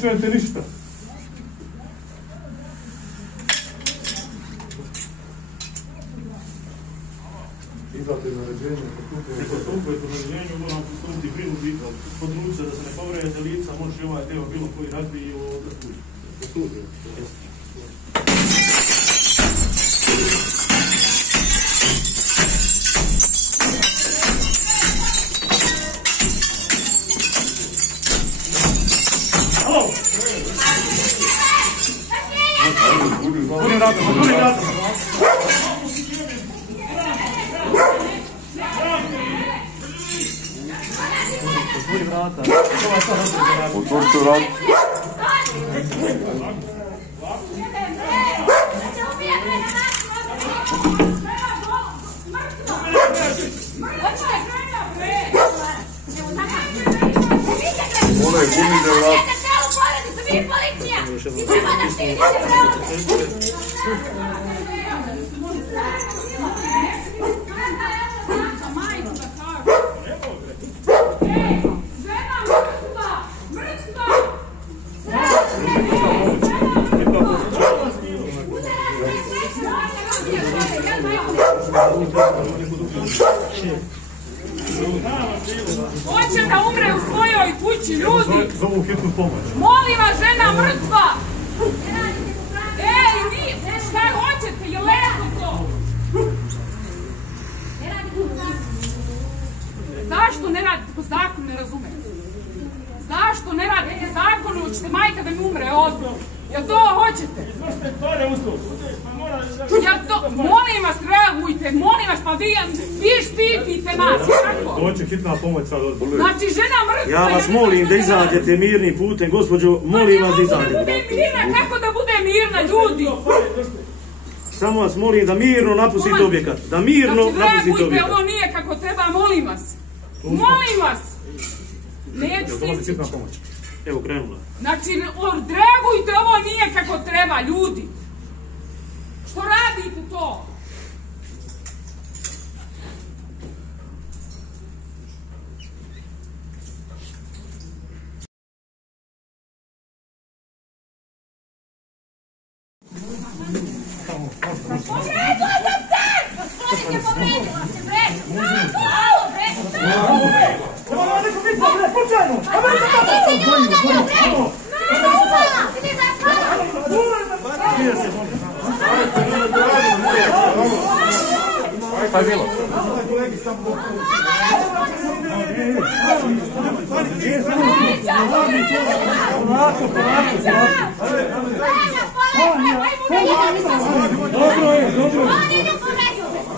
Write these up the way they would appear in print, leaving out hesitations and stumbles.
čujete ništa. Izdate naređenje, postupujete naređenju, moram postupiti brinuti, potruditi se da se ne povredite lica, može i ovaj deo bilo koji razbije o postupiti. Otvorim vrata, otvorim vrata. Otvori vrata. Otvorite vrata. Onaj, gurnite vrata. I treba da štitite pravo. Hoće da umre u svojoj kući, ljudi! Zovu hitnu pomoć. Molim vas, žena mrtva! Ej, vi, šta hoćete? Je lepo to? Zašto ne radite po zakonu, ne razumem? Zašto ne radite zakonu, hoćete majka da mi umre ovdje? Jel to hoćete? Molim vas, reagujte, molim vas, pa vi štitite nas, kako? Doće hitna pomoć sad odbog. Znači, žena mrtva... Ja vas molim da izađete mirnim putem, gospođo, molim vas da izađete. Kako da bude mirna, kako da bude mirna, ljudi? Samo vas molim da mirno napustite objekat, da mirno napustite objekat. Znači, ovo nije kako treba, molim vas. Molim vas! Neću se istići. Evo, krenula. Znači, odreagujte, ovo nije kako treba, ljudi. Što radite to? Povredila sam se! Gospodine, povredila se, bre! Malo, bre! Ovo neko bitno, bre, slučajno! Ti si ljuda, bre! Malo upala! Vidi da je pala! Šta je bilo?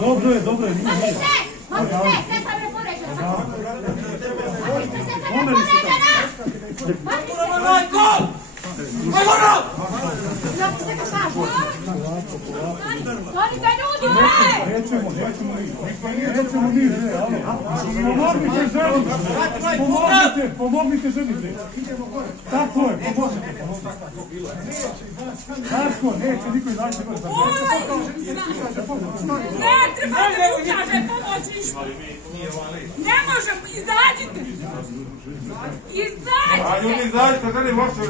Dobro je. Stanite ljudi, bre! Nećemo mi. Pomognite ženi. Tako je, pomognite. Tako, neće niko izaći. Ne treba da mi ukaže pomoći. Ne možem, izađite. A ljudi izađite, da li možete?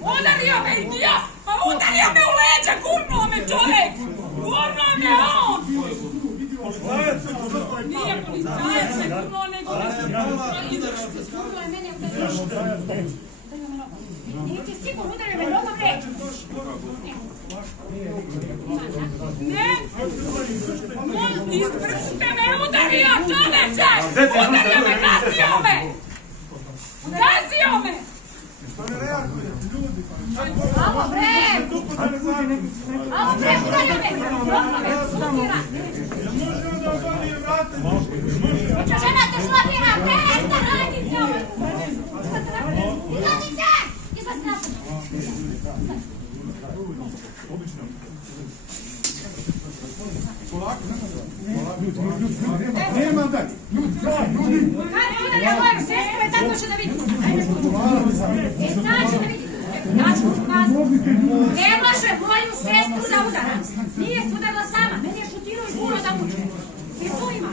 Udario me idiot! Pa udario me u leđa, gurnuo me čovjek! Gurnuo me on! Nije policajac se gurnuo, nego izvršite. Neće sigurno udario me nogom reći. Ne! Izvršite me, udario čoveče! Udario me, gazio me! Gazio me! Alo, bre! Alo, bre, udario me! Dobro me, sudira! Hoće žena te šlabira, bre! Šta radite ovo? Izlazite! Izlazite napad! Nema da. Kada udario moju sestru, tako će da vidite. Sad će da vidite. Ja ću vas. Ne može moju sestru da udara. Nije se udarila sama. Meni je šutirao i puno da muče. Svi tu ima.